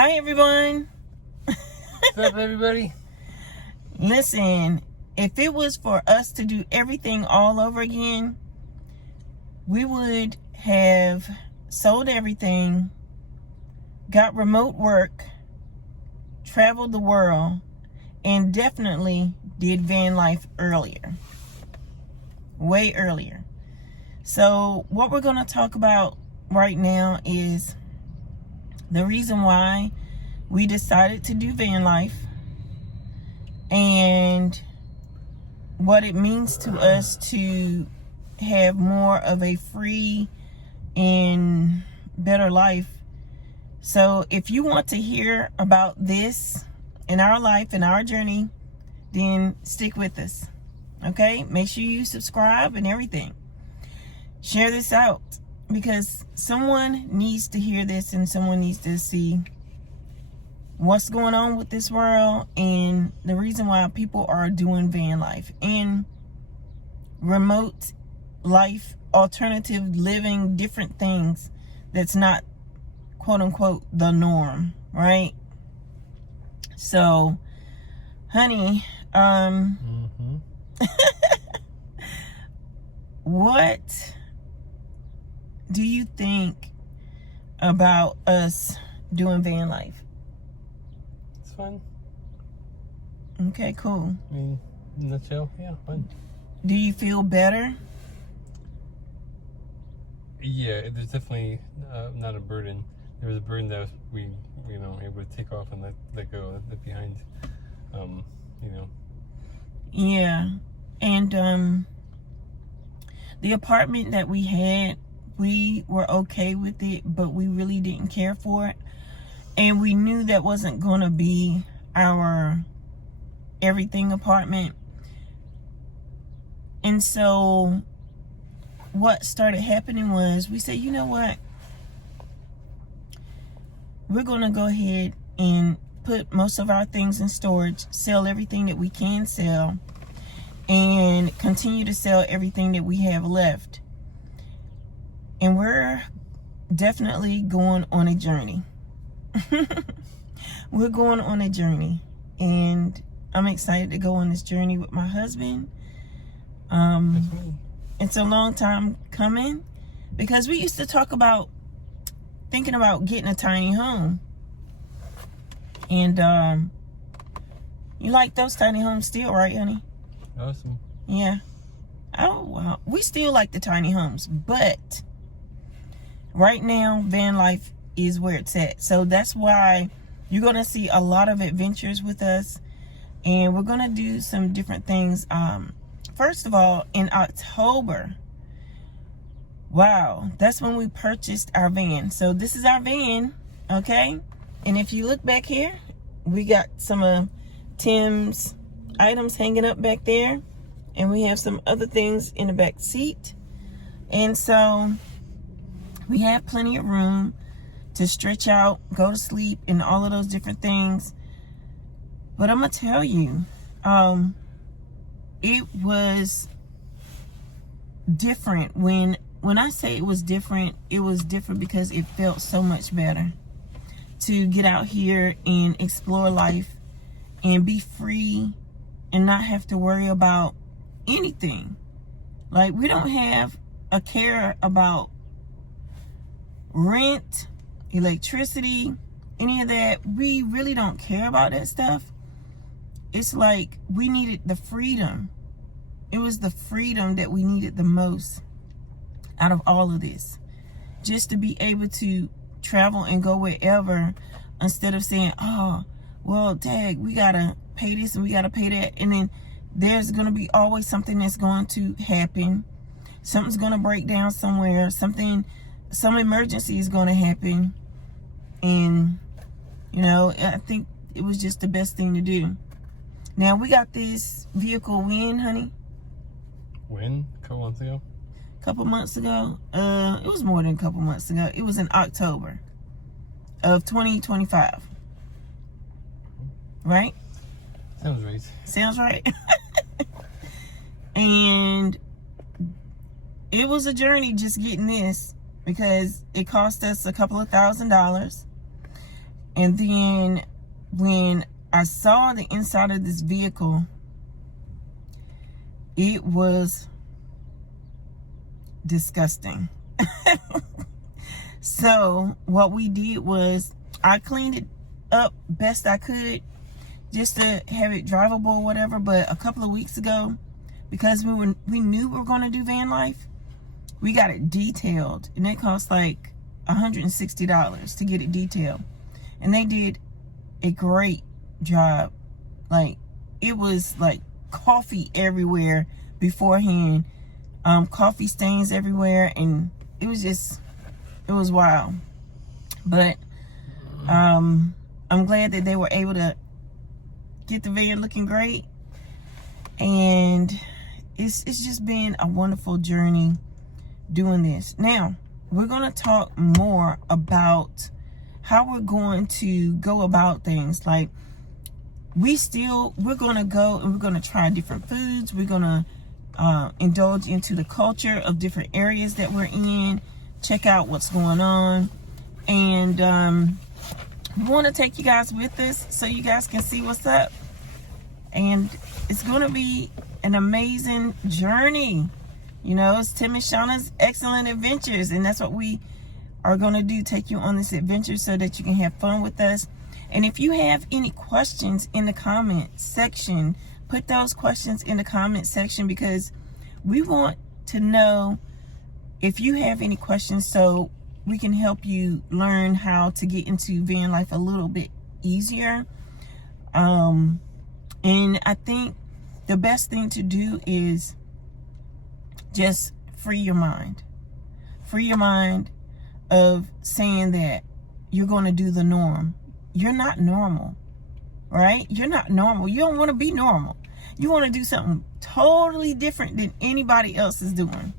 Hi, everyone. What's up, everybody? Listen, if it was for us to do everything all over again, we would have sold everything, got remote work, traveled the world, and definitely did van life earlier. Way earlier. So what we're going to talk about right now is the reason why we decided to do van life and what it means to us to have more of a free and better life. So if you want to hear about this in our life, in our journey, then stick with us. Okay? Make sure you subscribe and everything. Share this out because someone needs to hear this and someone needs to see what's going on with this world and the reason why people are doing van life and remote life, alternative living, different things that's not quote unquote the norm, right? So, honey, what do you think about us doing van life? It's fun. Okay, cool. I mean, in a nutshell, yeah, fun. Do you feel better? Yeah, there's definitely not a burden. There was a burden that we able to take off and let go, let behind. Yeah, and the apartment that we had, we were okay with it, but we really didn't care for it, and we knew that wasn't going to be our everything apartment. And so what started happening was we said, you know what, we're going to go ahead and put most of our things in storage, sell everything that we can sell, and continue to sell everything that we have left. And we're definitely going on a journey. We're going on a journey, and I'm excited to go on this journey with my husband. It's a long time coming because we used to talk about thinking about getting a tiny home. And you like those tiny homes still, right, honey? Awesome. Yeah. Oh, wow. We still like the tiny homes, but right now, van life is where it's at. So that's why you're going to see a lot of adventures with us, and we're going to do some different things. First of all, in October, wow, that's when we purchased our van. So this is our van, okay? And if you look back here, we got some of Tim's items hanging up back there, and we have some other things in the back seat. And so we have plenty of room to stretch out, go to sleep, and all of those different things. But I'm gonna tell you, it was different. When I say it was different because it felt so much better to get out here and explore life and be free and not have to worry about anything. Like, we don't have a care about rent, electricity, any of that. We really don't care about that stuff. It's like we needed the freedom. It was the freedom that we needed the most out of all of this. Just to be able to travel and go wherever, instead of saying, oh, well, dang, we gotta pay this and we gotta pay that, and then there's gonna be always something that's going to happen. Something's gonna break down somewhere. Some emergency is gonna happen, and I think it was just the best thing to do. Now we got this vehicle when, honey? When? A couple months ago? Couple months ago. It was more than a couple months ago. It was in October of 2025. Right? Sounds right. Sounds right. And it was a journey just getting this, because it cost us a couple of $1,000s. And then when I saw the inside of this vehicle, it was disgusting. So what we did was I cleaned it up best I could just to have it drivable or whatever. But a couple of weeks ago, because we knew we were going to do van life, we got it detailed, and it cost like $160 to get it detailed. And they did a great job. Like, it was like coffee everywhere beforehand, coffee stains everywhere, and it was wild. But I'm glad that they were able to get the van looking great, and it's just been a wonderful journey doing this. Now we're going to talk more about how we're going to go about things. Like, we're going to go and we're going to try different foods. We're going to indulge into the culture of different areas that we're in, check out what's going on, and we want to take you guys with us so you guys can see what's up. And it's going to be an amazing journey. You know, it's Tim and Shauna's Excellent Adventures, and that's what we are going to do, take you on this adventure so that you can have fun with us. And if you have any questions in the comment section, put those questions in the comment section, because we want to know if you have any questions so we can help you learn how to get into van life a little bit easier. And I think the best thing to do is just free your mind. Free your mind of saying that you're going to do the norm. You're not normal, right? You're not normal. You don't want to be normal. You want to do something totally different than anybody else is doing.